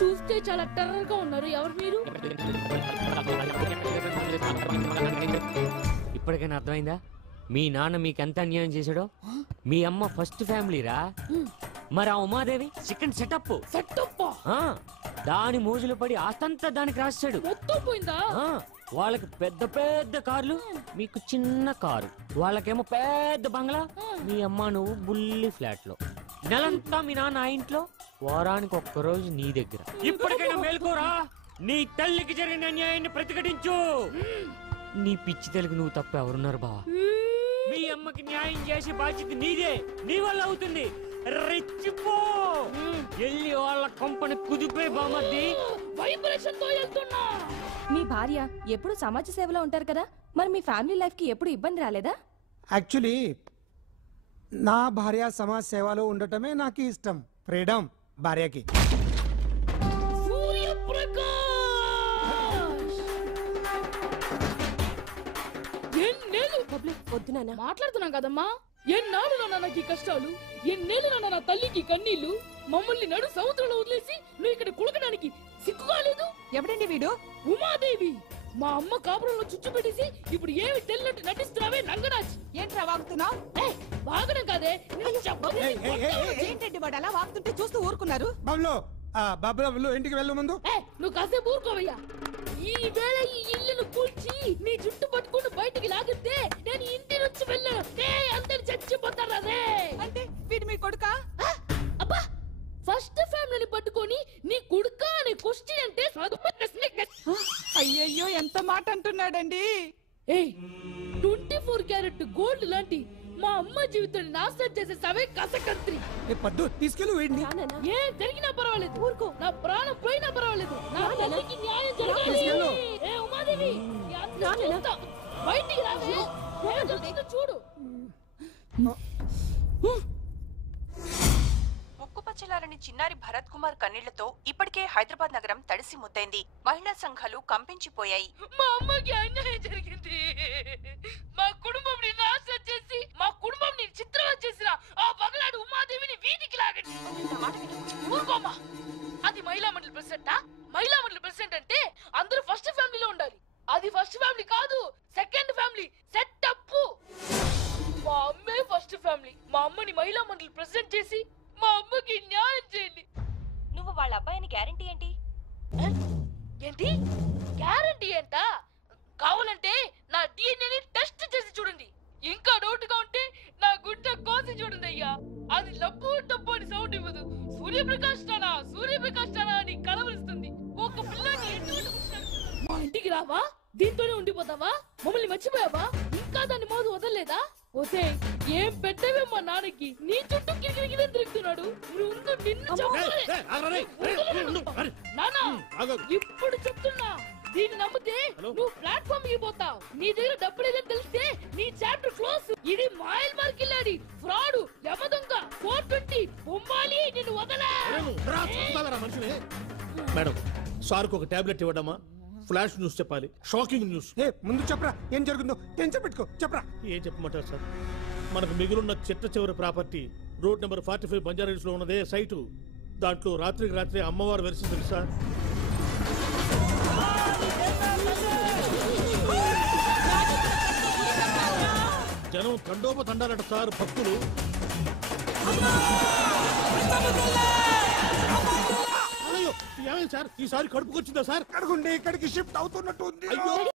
చూస్తే చాలా టెర్రర్ గా ఉన్నారు. ఎవరు మీరు? ఇప్పటికైనా అర్థమైందా మీ నాన్న మీకెంత అన్యాయం చేశాడో? మీ అమ్మ ఫస్ట్ ఫ్యామిలీరా, మరి ఆ ఉమాదేవి సెకండ్ సెటప్. దాని మోజులు పడి ఆస్తంతా దానికి రాశాడు. మొత్తం పోయిందా? వాళ్ళకి పెద్ద పెద్ద కార్లు, మీకు చిన్న కారు. వాళ్ళకేమో పెద్ద బంగ్లా, మీ అమ్మ నువ్వు బుల్లి ఫ్లాట్ లో. నెలంతా మీ నాన్న ఆ ఇంట్లో, వారానికి ఒక్కరోజు నీ దగ్గర. ఇప్పటికైనా మేల్కోరా, నీ తల్లికి జరిగిన అన్యాయాన్ని ప్రతిఘటించు. నీ పిచ్చి తల్లికి నువ్వు తప్ప ఎవరున్నారు బావా? మీ అమ్మకి న్యాయం చేసే బాధ్యత నీదే, నీ వల్ల అవుతుంది. రెచ్చిపో, వెళ్ళి వాళ్ళ కొంపని కుదిపే బామర్ది. వైబ్రేషన్ తో వెళ్తున్నా. మీ భార్య ఎప్పుడు సమాజ సేవలో ఉంటారు కదా, మరి మీ ఫ్యామిలీ లైఫ్ కి ఎప్పుడు ఇబ్బంది రాలేదా? యాక్చువల్లీ నా భార్య సమాజ సేవలో ఉండటమే నాకు ఇష్టం. ఫ్రీడమ్ భార్యకి. మాట్లాడుతున్నాం కదమ్మా. ఎన్నాళ్ళు నాకు ఈ కష్టాలు, ఎన్నేళ్ళు నా తల్లికి కన్నీళ్లు. మమ్మల్ని నడు సముద్రంలో వదిలేసి నువ్వు ఇక్కడ కులకడానికి సిగ్గు కాలేదు? ఎవడండి వీడు? ఉమాదేవి, మా అమ్మ కాపురంలో చుచ్చు పెట్టేసి ఇప్పుడు ఏమి తెలియనట్టు నటిస్తున్నావే నంగరాజ్. ఏంట్రా వాగుతున్నావు? వాగడం కాదే, ఏంటండి వాడు అలా వాగుతుంటే చూస్తూ ఊరుకున్నారు? బాబులు ఇంటికి వెళ్ళు ముందు. నువ్వు కాసేపు ఊరుకోవయ్యా. ఈ వేళ ఈ ఇల్లును కూల్చి నీ జుట్టు పట్టుకుని బయటికి లాగితే నేను ఇంటి నుంచి వెళ్ళను. అందరు చచ్చిపోతారు. అదే అంటే వీడు మీ కొడుకా? అబ్బా, ఫస్ట్ ఫ్యామిలీని పట్టుకొని నీ కొడుకా అనే క్వశ్చన్ అంటే అయ్యయ్యో, ఎంత మాట అంటున్నాడండి. 24 క్యారెట్ గోల్డ్ లాంటి మా అమ్మ జీవితాన్ని నాశనం చేసే సవే కసకంత్రి. పద్దు తీసుకెళ్ళు వీడిని. ఏం జరిగినా పర్వాలేదు, ఊరుకో. నా ప్రాణం పోయినా పర్వాలేదు, నా తల్లికి న్యాయం జరగాలి. ఉమాదేవి, బయటికి రావే, చూడు. ముక్కుపచ్చలారని చిన్నారి భరత్ కుమార్ కన్నీళ్లతో ఇప్పటికే హైదరాబాద్ నగరం తడిసి ముద్దైంది. మహిళా సంఘాలు కంపించిపోయాయి. మా అమ్మకి అన్యాయం జరిగింది. మా కుటుంబంని నాశనం చేసి మా కుటుంబంని చిత్రం చేసిన ఆ పగలాడు ఉమాదేవిని వీధికి లాగండి. ఊరుకోమ్మా. అది మహిళా మండలి ప్రెసిడెంటా? మహిళా మండలి ప్రెసిడెంట్ అంటే అందరూ ఫస్ట్ ఫ్యామిలీలో ఉండాలి. అది ఫస్ట్ ఫ్యామిలీ కాదు, సెకండ్ ఫ్యామిలీ సెటప్. మా అమ్మే ఫస్ట్ ఫ్యామిలీ. మా అమ్మని మహిళా మండలి ప్రెసిడెంట్ చేసి మా అమ్మకి న్యాయం చేయండి. నువ్వు వాళ్ళ అబ్బాయిని గ్యారంటీ ఏంటి? ఏంటి గ్యారంటీ ఏంటా? కావాలంటే నా డిఎన్ఏని టెస్ట్ చేసి చూడండి. ఇంకా డౌట్గా ఉంటే నా గుడ్డ కోసి చూడండి అయ్యా. అది లబ్బు డబ్బు అని సౌండ్ ఇవ్వదు. సూర్యప్రకాష్ టానా అని కలవరిస్తుంది. ఒక పిల్లని మా ఇంటికి రావా? దీంతోనే ఉండిపోతావా? మమ్మల్ని మర్చిపోయావా? ఇంకా దాన్ని మోదు వదలలేదా? ఓసే, ఏం పెట్టవే మా నాన్నకి? నీ చుట్టూ కిరికిరి తిరుగుతున్నాడు. నానా, ఇప్పుడు చెప్తున్నా, దీన్ని నమ్మితే నువ్వు ప్లాట్ఫామ్ ఇవ్వబోతావు. నీ దగ్గర డబ్బులు ఏదని తెలిస్తే నీ చాప్టర్ క్లోజ్. ఇది మాయల్ మార్కిల్లాడి ఫ్రాడ్, యమదొంగ, 420 బొమ్మాలి. నిన్ను వదలా. మేడం, సార్కు ఒక టాబ్లెట్ ఇవ్వడమా? ఫ్లాష్ న్యూస్ చెప్పాలి, షాకింగ్ న్యూస్. ముందు చెప్పరా, ఏం జరుగుతుందో టెన్షన్ పెట్టుకో. చెప్పరా. ఏం చెప్పమంటారు సార్? మనకు మిగులున్న చిట్ట చివరి ప్రాపర్టీ రోడ్ నెంబర్ 45 బంజారాహిల్స్ లో ఉన్నదే సైటు. దాంట్లో రాత్రికి రాత్రి అమ్మవారు వెలిసింది సార్. జనం తండోపతండాలట సార్, భక్తులు. సార్ ఈసారి కడుపుకొచ్చిందా సార్? కడుగుండి, ఇక్కడికి షిఫ్ట్ అవుతున్నట్టు ఉంది.